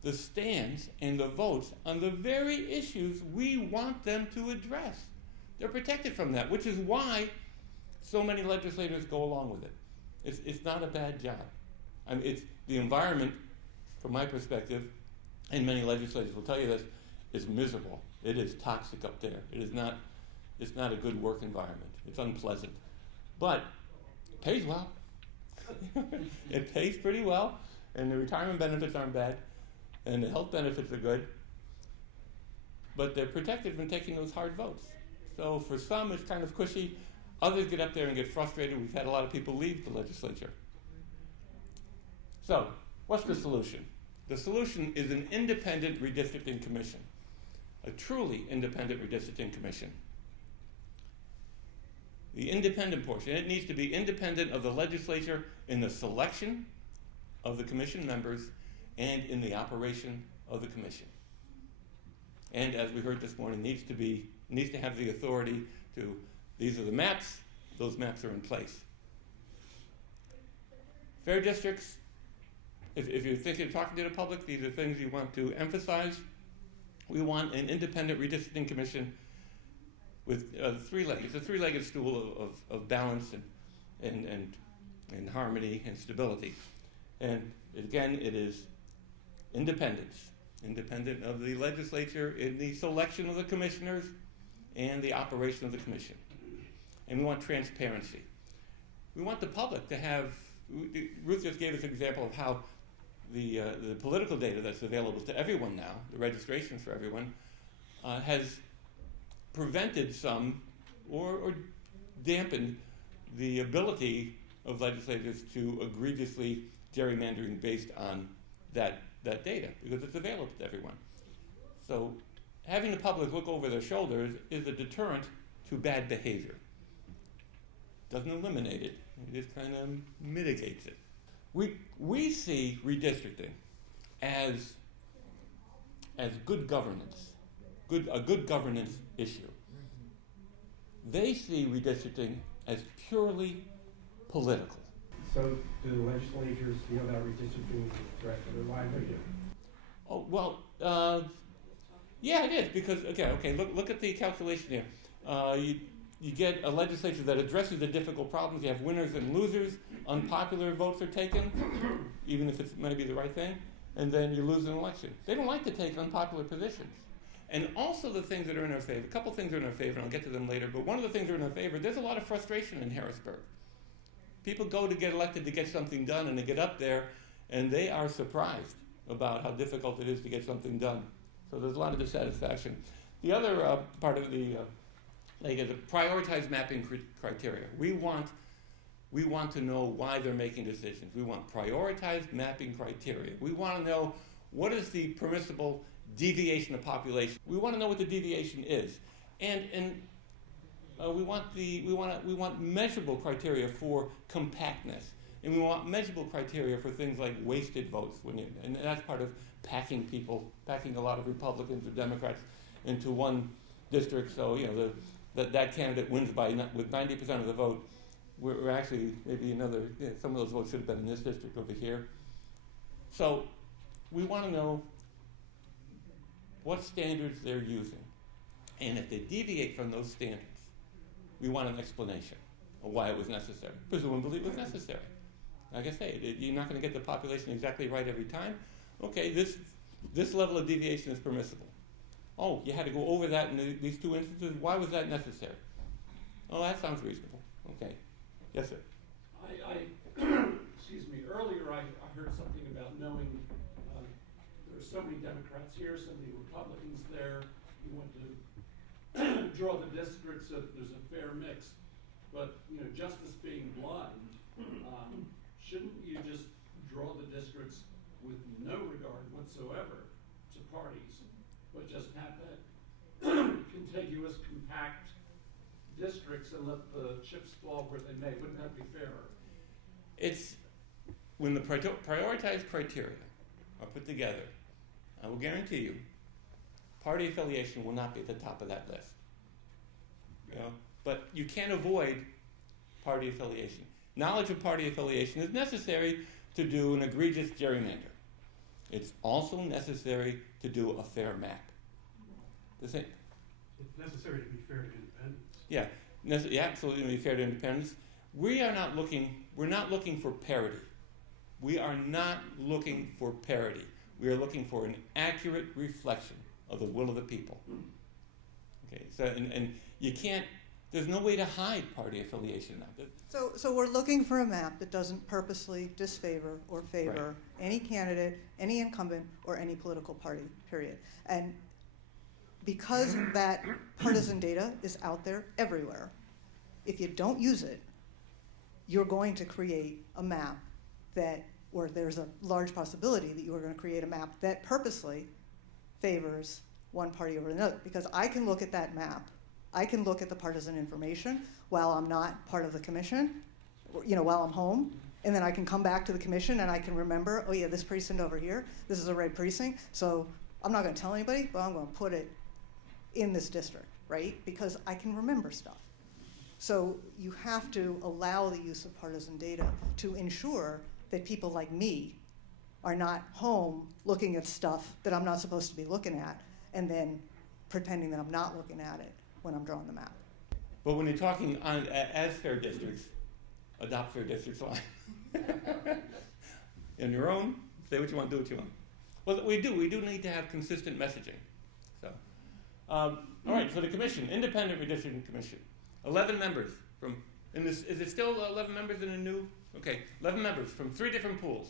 the stands and the votes on the very issues we want them to address. They're protected from that, which is why so many legislators go along with it. It's not a bad job. It's the environment, from my perspective, and many legislators will tell you this, is miserable. It is toxic up there. It's not a good work environment. It's unpleasant. But it pays well. It pays pretty well, and the retirement benefits aren't bad, and the health benefits are good. But they're protected from taking those hard votes. So for some, it's kind of cushy. Others get up there and get frustrated. We've had a lot of people leave the legislature. So, what's the solution? The solution is an independent redistricting commission, a truly independent redistricting commission. The independent portion, it needs to be independent of the legislature in the selection of the commission members and in the operation of the commission. And as we heard this morning, needs to have the authority to, these are the maps, those maps are in place. Fair districts, if you're thinking of talking to the public, these are things you want to emphasize. We want an independent redistricting commission with it's a three-legged stool of balance and harmony and stability. And again, it is independence, independent of the legislature in the selection of the commissioners and the operation of the commission. And we want transparency. We want the public to have, Ruth just gave us an example of how the political data that's available to everyone now, the registration for everyone, has prevented some or dampened the ability of legislators to egregiously gerrymandering based on that data, because it's available to everyone. So having the public look over their shoulders is a deterrent to bad behavior. Doesn't eliminate it, it just kind of mitigates it. We see redistricting as good governance, a good governance issue. They see redistricting as purely political. So do the legislatures feel that redistricting is a threat to their livelihood? Oh, well, yeah, it is, because, okay, look at the calculation here. You get a legislature that addresses the difficult problems. You have winners and losers. Unpopular votes are taken, even if it might be the right thing, and then you lose an election. They don't like to take unpopular positions. And also the things that are in our favor, a couple things are in our favor, and I'll get to them later, but one of the things that are in our favor, there's a lot of frustration in Harrisburg. People go to get elected to get something done, and they get up there, and they are surprised about how difficult it is to get something done. So there's a lot of dissatisfaction. The other part of the the prioritized mapping criteria. We want to know why they're making decisions. We want prioritized mapping criteria. We want to know what is the permissible deviation of population. We want to know what the deviation is, and we want measurable criteria for compactness, and we want measurable criteria for things like wasted votes. And that's part of packing a lot of Republicans or Democrats into one district. So that candidate wins with 90% of the vote. We're actually maybe some of those votes should have been in this district over here. So we want to know what standards they're using. And if they deviate from those standards, we want an explanation of why it was necessary. Presumably it was necessary. Like I say, you're not going to get the population exactly right every time. Okay, this level of deviation is permissible. Oh, you had to go over that in these two instances. Why was that necessary? Oh, that sounds reasonable. Okay. Yes, sir. Excuse me, earlier I heard something about knowing there's so many Democrats here, so many Republicans there. You want to draw the districts so that there's a fair mix. But, justice being blind, shouldn't you just draw the districts with no regard whatsoever to parties, but just have that contiguous, compact districts and let the chips fall where they may? Wouldn't that be fairer? It's when the prioritized criteria are put together, I will guarantee you, party affiliation will not be at the top of that list. But you can't avoid party affiliation. Knowledge of party affiliation is necessary to do an egregious gerrymander. It's also necessary to do a fair map. The same. It's necessary to be fair to independence. Yeah, absolutely to be fair to independence. We're not looking for parity. We are not looking for parity. We are looking for an accurate reflection of the will of the people. Okay, so and you can't. There's no way to hide party affiliation now. So we're looking for a map that doesn't purposely disfavor or favor any candidate, any incumbent, or any political party, period. And because that partisan data is out there everywhere, if you don't use it, you're going to create a map that or there's a large possibility that you are going to create a map that purposely favors one party over another. Because I can look at that map, I can look at the partisan information while I'm not part of the commission, while I'm home, and then I can come back to the commission and I can remember, oh yeah, this precinct over here, this is a red precinct, so I'm not going to tell anybody, but I'm going to put it in this district, right? Because I can remember stuff. So you have to allow the use of partisan data to ensure that people like me are not home looking at stuff that I'm not supposed to be looking at and then pretending that I'm not looking at it when I'm drawing the map. But when you're talking as fair districts, adopt fair districts line. In your own, say what you want, do what you want. Well, we do need to have consistent messaging. So, all right, so the commission, independent redistricting commission, 11 members is it still 11 members in a new? Okay, 11 members from 3 different pools.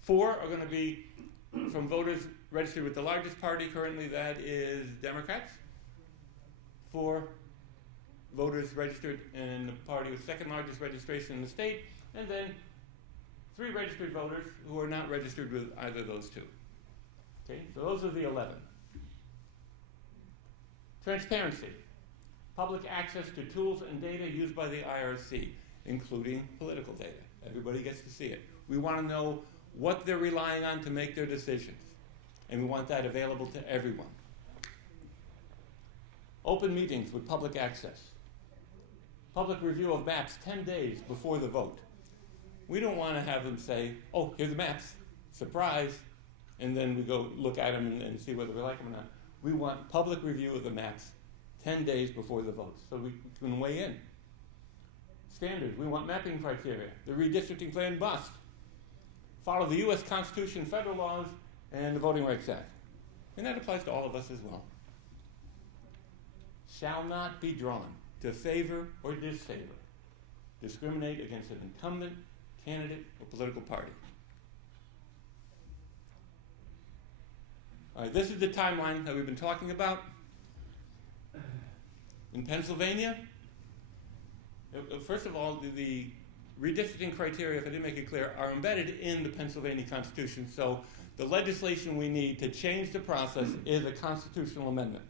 4 are going to be from voters registered with the largest party currently, that is Democrats. 4 voters registered in the party with second largest registration in the state, and then 3 registered voters who are not registered with either of those 2. Okay, so those are the 11. Transparency. Public access to tools and data used by the IRC, including political data. Everybody gets to see it. We want to know what they're relying on to make their decisions, and we want that available to everyone. Open meetings with public access. Public review of maps 10 days before the vote. We don't want to have them say, oh, here's the maps, surprise, and then we go look at them and see whether we like them or not. We want public review of the maps 10 days before the vote so we can weigh in. Standards, we want mapping criteria. The redistricting plan must follow the U.S. Constitution, federal laws, and the Voting Rights Act. And that applies to all of us as well. Shall not be drawn to favor or disfavor, discriminate against an incumbent, candidate, or political party. All right, this is the timeline that we've been talking about. In Pennsylvania, first of all, the redistricting criteria, if I didn't make it clear, are embedded in the Pennsylvania Constitution. So the legislation we need to change the process is a constitutional amendment.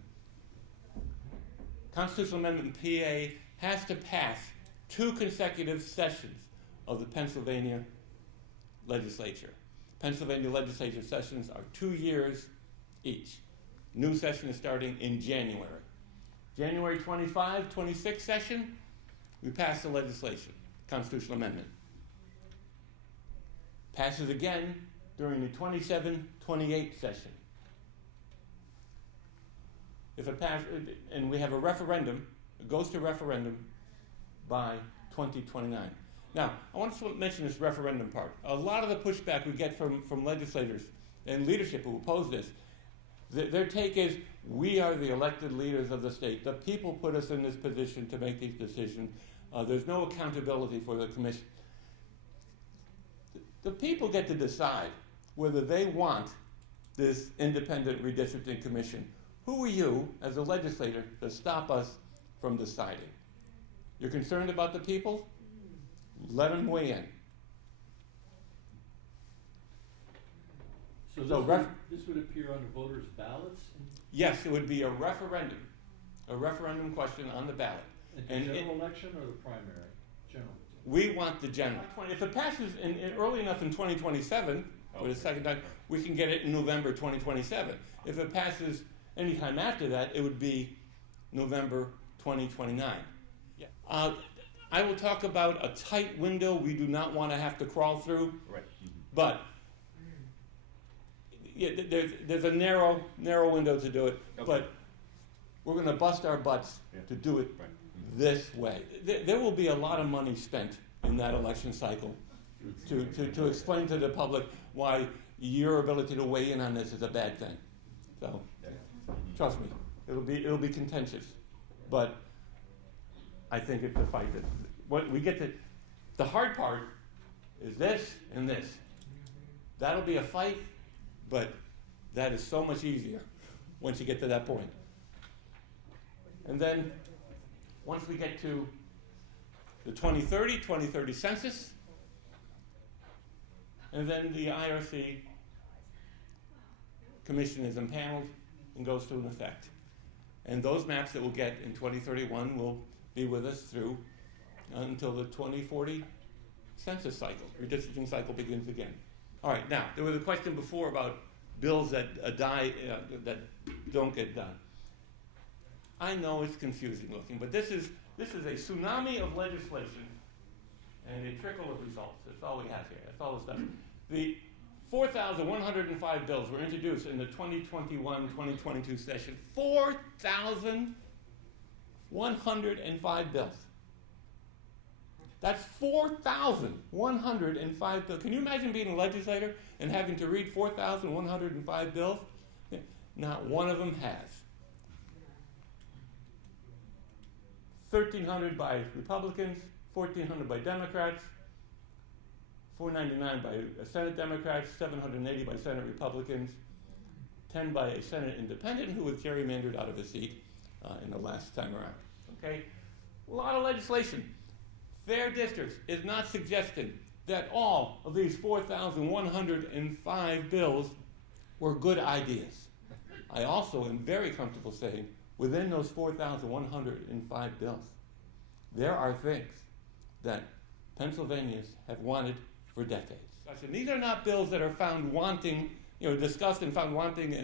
Constitutional amendment in PA has to pass 2 consecutive sessions of the Pennsylvania legislature. Pennsylvania legislature sessions are 2 years each. New session is starting in January. January 25, 26 session, we pass the legislation, constitutional amendment. Passes again during the 27-28 session. If it passes, and we have a referendum, it goes to referendum by 2029. Now, I want to mention this referendum part. A lot of the pushback we get from legislators and leadership who oppose this, their take is, we are the elected leaders of the state. The people put us in this position to make these decisions. There's no accountability for the commission. The people get to decide whether they want this independent redistricting commission. Who are you, as a legislator, to stop us from deciding? You're concerned about the people? Let them weigh in. So this would appear on the voters' ballots? Yes, it would be a referendum question on the ballot. The general election or the primary? General. We want the general. If it passes early enough in 2027, for the second time, we can get it in November 2027. If it passes any time after that, it would be November 2029. Yeah. I will talk about a tight window we do not want to have to crawl through. Right. But yeah, there's a narrow window to do it. Okay. But we're going to bust our butts to do it this way. There will be a lot of money spent in that election cycle to explain to the public why your ability to weigh in on this is a bad thing. So, trust me, it'll be contentious, but I think it's a fight that what we get to. The hard part is this and this. That'll be a fight, but that is so much easier once you get to that point. And then once we get to the 2030 census, and then the IRC commission is impaneled and goes into effect. And those maps that we'll get in 2031 will be with us through until the 2040 census cycle, redistricting cycle begins again. All right, now, there was a question before about bills that that don't get done. I know it's confusing looking, but this is a tsunami of legislation and a trickle of results. That's all we have here. That's all it's done. The 4,105 bills were introduced in the 2021-2022 session. 4,105 bills. That's 4,105 bills. Can you imagine being a legislator and having to read 4,105 bills? Not one of them has. 1,300 by Republicans, 1,400 by Democrats, 499 by Senate Democrats, 780 by Senate Republicans, 10 by a Senate Independent who was gerrymandered out of his seat in the last time around. Okay? A lot of legislation. Fair Districts is not suggesting that all of these 4,105 bills were good ideas. I also am very comfortable saying within those 4,105 bills, there are things that Pennsylvanians have wanted for decades. And these are not bills that are found wanting, discussed and found wanting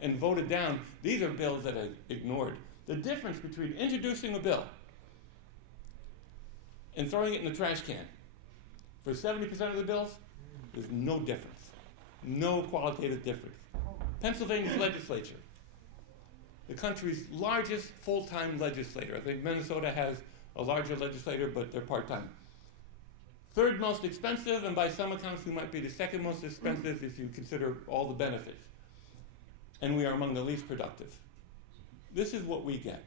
and voted down. These are bills that are ignored. The difference between introducing a bill and throwing it in the trash can for 70% of the bills, there's no difference. No qualitative difference. Pennsylvania's legislature, the country's largest full-time legislator. I think Minnesota has a larger legislator, but they're part-time. Third most expensive, and by some accounts we might be the second most expensive if you consider all the benefits. And we are among the least productive. This is what we get.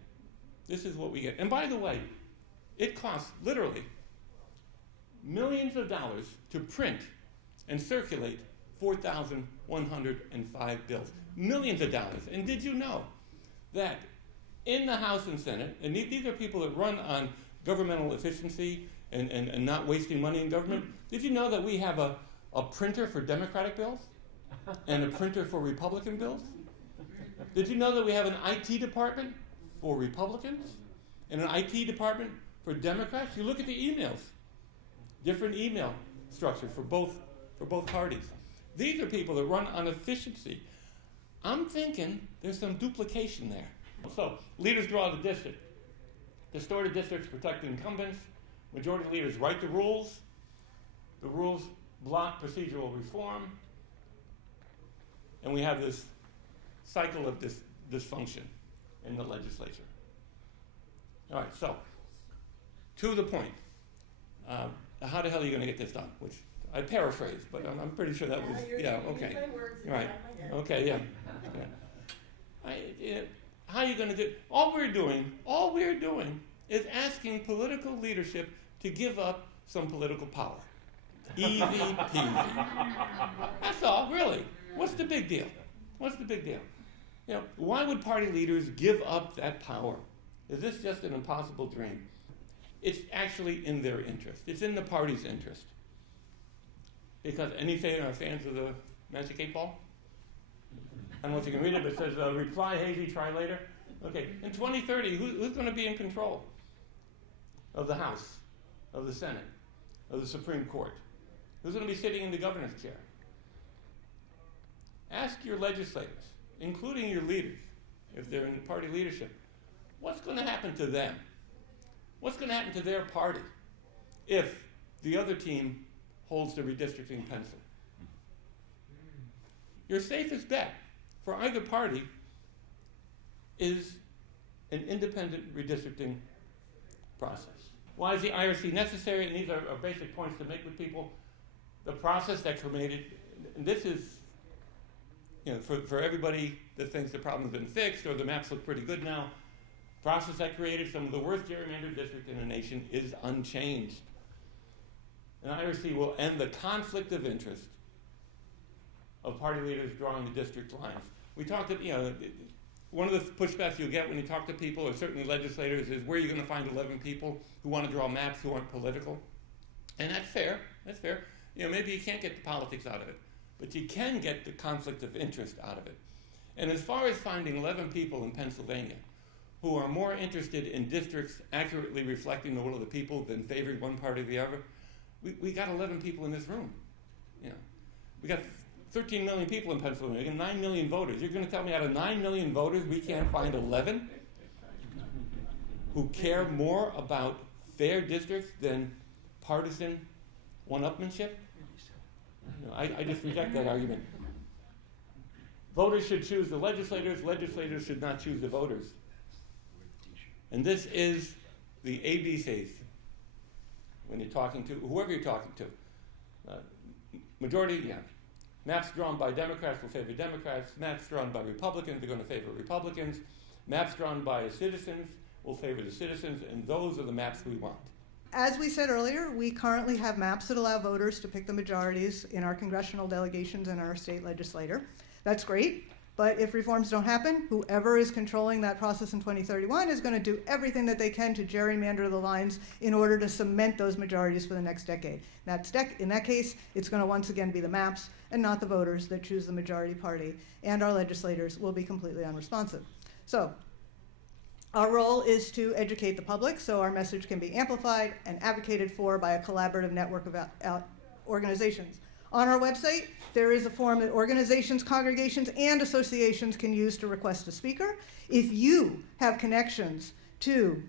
This is what we get. And by the way, it costs literally millions of dollars to print and circulate 4,105 bills. Millions of dollars. And did you know that in the House and Senate, and these are people that run on governmental efficiency and not wasting money in government, did you know that we have a printer for Democratic bills and a printer for Republican bills? Did you know that we have an IT department for Republicans and an IT department for Democrats? You look at the emails, different email structure for both parties. These are people that run on efficiency. I'm thinking there's some duplication there. So, leaders draw the district. Distorted districts protect the incumbents. Majority leaders write the rules. The rules block procedural reform. And we have this cycle of dysfunction in the legislature. All right, so, to the point. How the hell are you going to get this done? Which I paraphrased, but I'm pretty sure that was, okay. Right, okay, yeah. How are you going to do it? All we're doing is asking political leadership to give up some political power. Easy peasy. That's all, really. What's the big deal? What's the big deal? Why would party leaders give up that power? Is this just an impossible dream? It's actually in their interest. It's in the party's interest. Because any fans of the Magic 8 Ball? I don't know if you can read it, but it says, reply hazy, try later. Okay, in 2030, who's going to be in control of the House, of the Senate, of the Supreme Court? Who's going to be sitting in the governor's chair? Ask your legislators, including your leaders, if they're in the party leadership, what's going to happen to them? What's going to happen to their party if the other team holds the redistricting pencil? Your safest bet for either party is an independent redistricting process. Why is the IRC necessary? And these are basic points to make with people. The process that created, and this is, for everybody that thinks the problem's been fixed or the maps look pretty good now, process that created some of the worst gerrymandered districts in the nation is unchanged. And IRC will end the conflict of interest of party leaders drawing the district lines. We talked one of the pushbacks you'll get when you talk to people, or certainly legislators, is where are you going to find 11 people who want to draw maps who aren't political? And that's fair. That's fair. maybe you can't get the politics out of it, but you can get the conflict of interest out of it. And as far as finding 11 people in Pennsylvania who are more interested in districts accurately reflecting the will of the people than favoring one party or the other, we got 11 people in this room. We got 13 million people in Pennsylvania. We got 9 million voters. You're going to tell me out of 9 million voters we can't find 11 who care more about fair districts than partisan one-upmanship? I just reject that argument. Voters should choose the legislators. Legislators should not choose the voters. And this is the ABCs when you're talking to whoever you're talking to. Majority, yeah. Maps drawn by Democrats will favor Democrats. Maps drawn by Republicans are going to favor Republicans. Maps drawn by citizens will favor the citizens, and those are the maps we want. As we said earlier, we currently have maps that allow voters to pick the majorities in our congressional delegations and our state legislature. That's great, but if reforms don't happen, whoever is controlling that process in 2031 is going to do everything that they can to gerrymander the lines in order to cement those majorities for the next decade. In that case, it's going to once again be the maps and not the voters that choose the majority party, and our legislators will be completely unresponsive. So, our role is to educate the public so our message can be amplified and advocated for by a collaborative network of organizations. On our website, there is a form that organizations, congregations, and associations can use to request a speaker. If you have connections to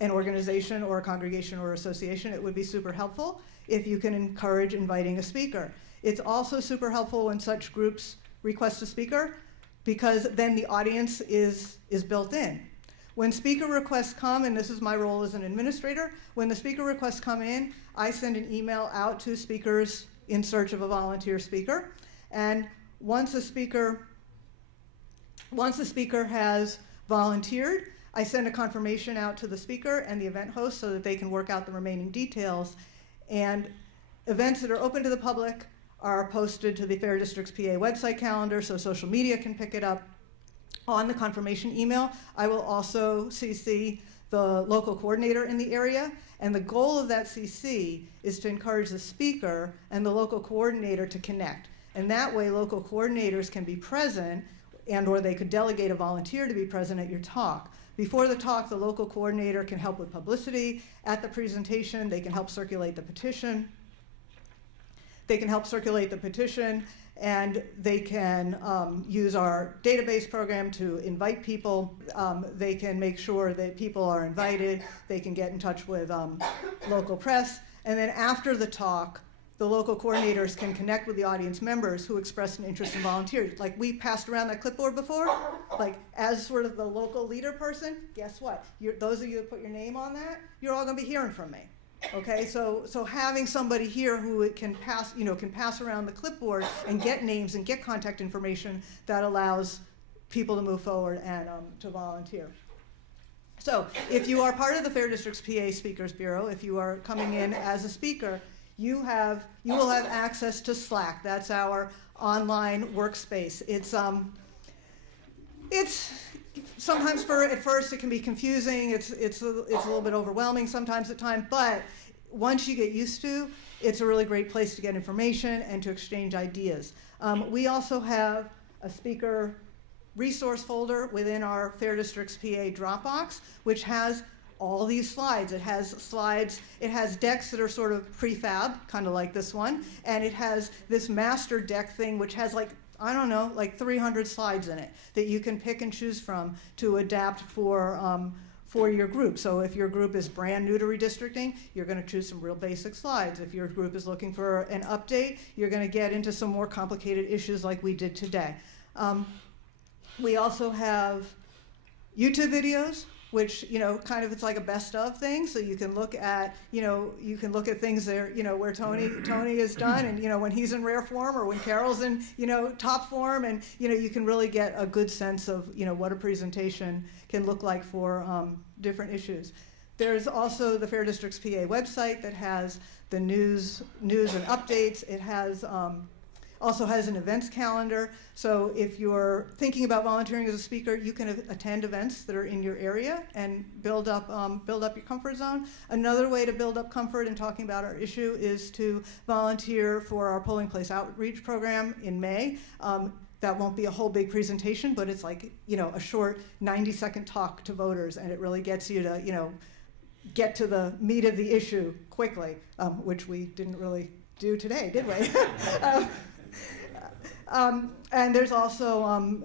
an organization or a congregation or association, it would be super helpful if you can encourage inviting a speaker. It's also super helpful when such groups request a speaker because then the audience is built in. When speaker requests come, and this is my role as an administrator, when the speaker requests come in, I send an email out to speakers in search of a volunteer speaker. And once a speaker has volunteered, I send a confirmation out to the speaker and the event host so that they can work out the remaining details. And events that are open to the public are posted to the Fair Districts PA website calendar so social media can pick it up. On the confirmation email, I will also CC the local coordinator in the area, and the goal of that CC is to encourage the speaker and the local coordinator to connect. And that way, local coordinators can be present, and or they could delegate a volunteer to be present at your talk. Before the talk, the local coordinator can help with publicity. At the presentation, they can help circulate the petition. And they can use our database program to invite people. They can make sure that people are invited. They can get in touch with local press. And then after the talk, the local coordinators can connect with the audience members who expressed an interest in volunteering. Like we passed around that clipboard before, like as sort of the local leader person, guess what? Those of you that put your name on that, you're all gonna be hearing from me. Okay, so having somebody here who can pass around the clipboard and get names and get contact information, that allows people to move forward and to volunteer. So if you are part of the Fair Districts PA Speakers Bureau, if you are coming in as a speaker, you will have access to Slack. That's our online workspace. It's sometimes at first it can be confusing. It's a little bit overwhelming sometimes at times, but once you get used to, it's a really great place to get information and to exchange ideas. We also have a speaker resource folder within our Fair Districts PA Dropbox, which has all these slides. It has decks that are sort of prefab, kind of like this one, and it has this master deck thing which has like 300 slides in it that you can pick and choose from to adapt for your group. So if your group is brand new to redistricting, you're going to choose some real basic slides. If your group is looking for an update, you're going to get into some more complicated issues like we did today. We also have YouTube videos, which kind of it's like a best of thing. So you can look at things there where Tony is done, and when he's in rare form or when Carol's in top form, and you can really get a good sense of what a presentation can look like for different issues. There's also the Fair Districts PA website that has the news and updates. It has also has an events calendar. So if you're thinking about volunteering as a speaker, you can attend events that are in your area and build up your comfort zone. Another way to build up comfort in talking about our issue is to volunteer for our polling place outreach program in May. That won't be a whole big presentation, but it's like, a short 90-second talk to voters, and it really gets you to, get to the meat of the issue quickly, which we didn't really do today, did we? And there's also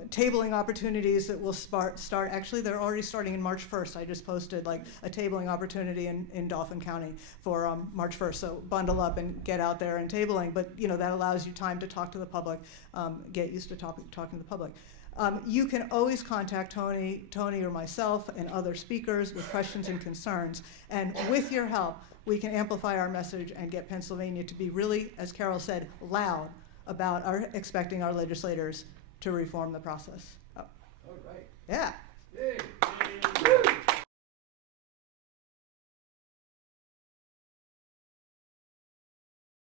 tabling opportunities that will start. Actually, they're already starting in March 1st. I just posted like a tabling opportunity in Dauphin County for March 1st. So bundle up and get out there and tabling. But that allows you time to talk to the public, get used to talking to the public. You can always contact Tony or myself and other speakers with questions and concerns. And with your help, we can amplify our message and get Pennsylvania to be really, as Carol said, loud about expecting our legislators to reform the process. Oh. All right. Yeah. Yay.